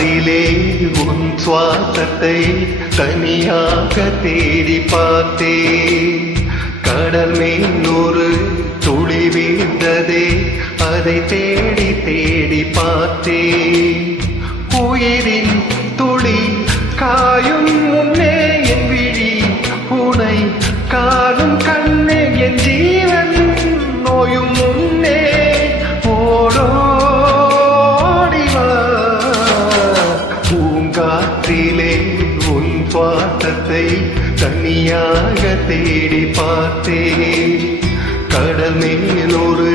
பூங்காற்றிலே உன் சுவாசத்தை தனியாக தேடி பார்த்தேன். கடல் மேல் ஒரு துளி வீழ்ந்ததே, அதை தேடி தேடி பார்த்தேன். உயிரின் துளி காயும் முன்னே என் விழி உனை காணும் கண்ணே, என் ஜீவன் நோயும் முன்னே ஓடோடிவா. பூங்காற்றிலே உன் சுவாசத்தை தனியாக தேடி பார்த்தேன். கடல் மேல் ஒரு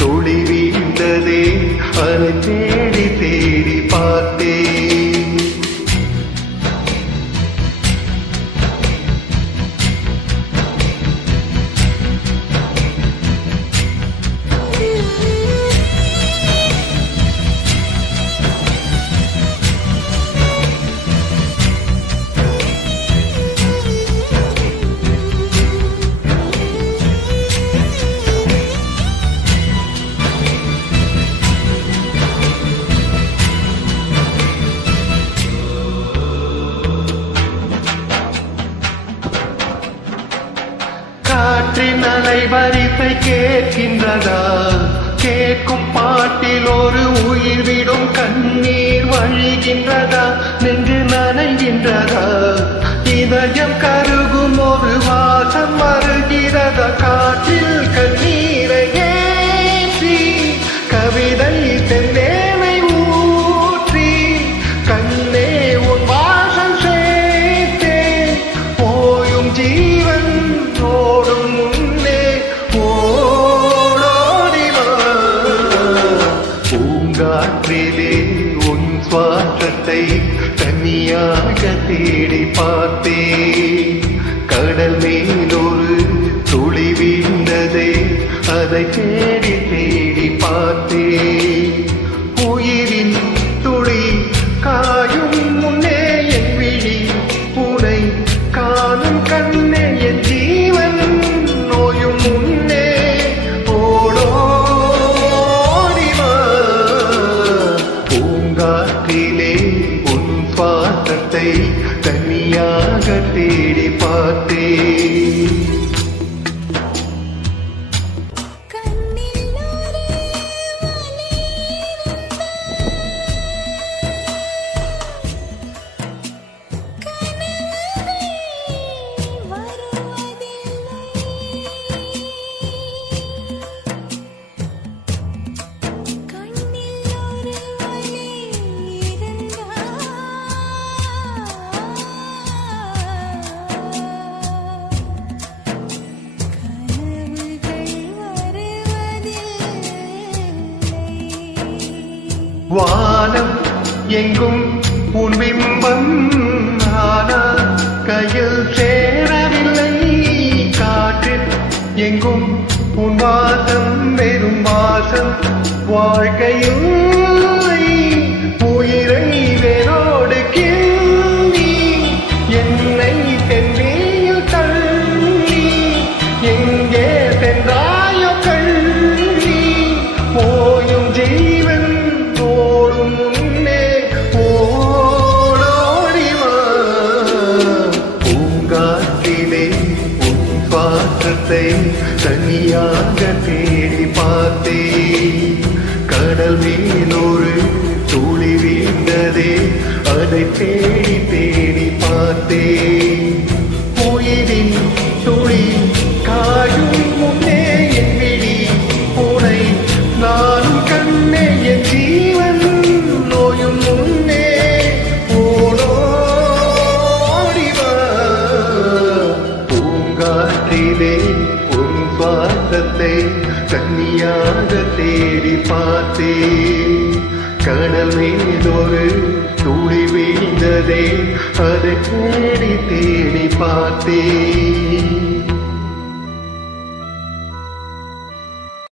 துளி வீழ்ந்ததே, அதை தேடி தேடி பார்த்தேன். காற்றின் அலைவரிசை கேட்கின்றதா? கேட்கும் பாட்டில் ஒரு உயிர் விடும் கண்ணீர் வழிகின்றதா? நெஞ்சு நனைகின்றதா? இதயம் கருகும் ஒரு வாசம் வருகிறதா? காற்றில் கண்ணீரை ஏற்றி கவிதை தென்னேனை ஊற்றி கண்ணே உன் வாசம் சேர்த்தே போயும் ஜீவன் ஓடும் முன்னே ஓடோடிவா. பூங்காற்றிலே உன் சுவாசத்தை தனியாக தேடி பார்த்தேன். கடல் மேல் ஒரு துளி வீழ்ந்ததே, அதை தேடி தேடி பார்த்தேன். உயிரின் துளி காயும் முன்னே என் விழி உனை காணும் கண்ணே, என் ஜீவன் நோயும் முன்னே ஓடோடிவா. பூங்காற்றிலே உன் சுவாசத்தை தனியாக தேடி பார்த்தேன். வானம் எங்கும் உன் பிம்பம், ஆனால் கையில் சேரவில்லை. காற்றில் எங்கும் உன் வாசம், வெறும் வாசம் வாழ்க்கையில் உயிரை வேரோடு கிள்ளி என்னை தென்றியில் தள்ளி எங்கே சென்றாயோ கள்ளி போயும் ஜீவன் ஓடும் முன்னே ஓடோடிவா. பூங்காற்றிலே உன் சுவாசத்தை தனியாக தேடி பார்த்தேன். கடல் மேல் ஒரு துளி வீழ்ந்ததே, அதை தேடி தேடி பார்த்தேன். உயிரின் துளி காயும் முன்னே என் விழி உனை நானும் கண்ணே, என் ஜீவன் நோயும் முன்னே ஓடோடிவா. பூங்காற்றிலே உன் சுவாசத்தை தனியாக தேடி பார்த்தேன். கடல் மேல் ஒரு துளி வீழ்ந்ததே, அதை தேடி தேடி பார்த்தேன்.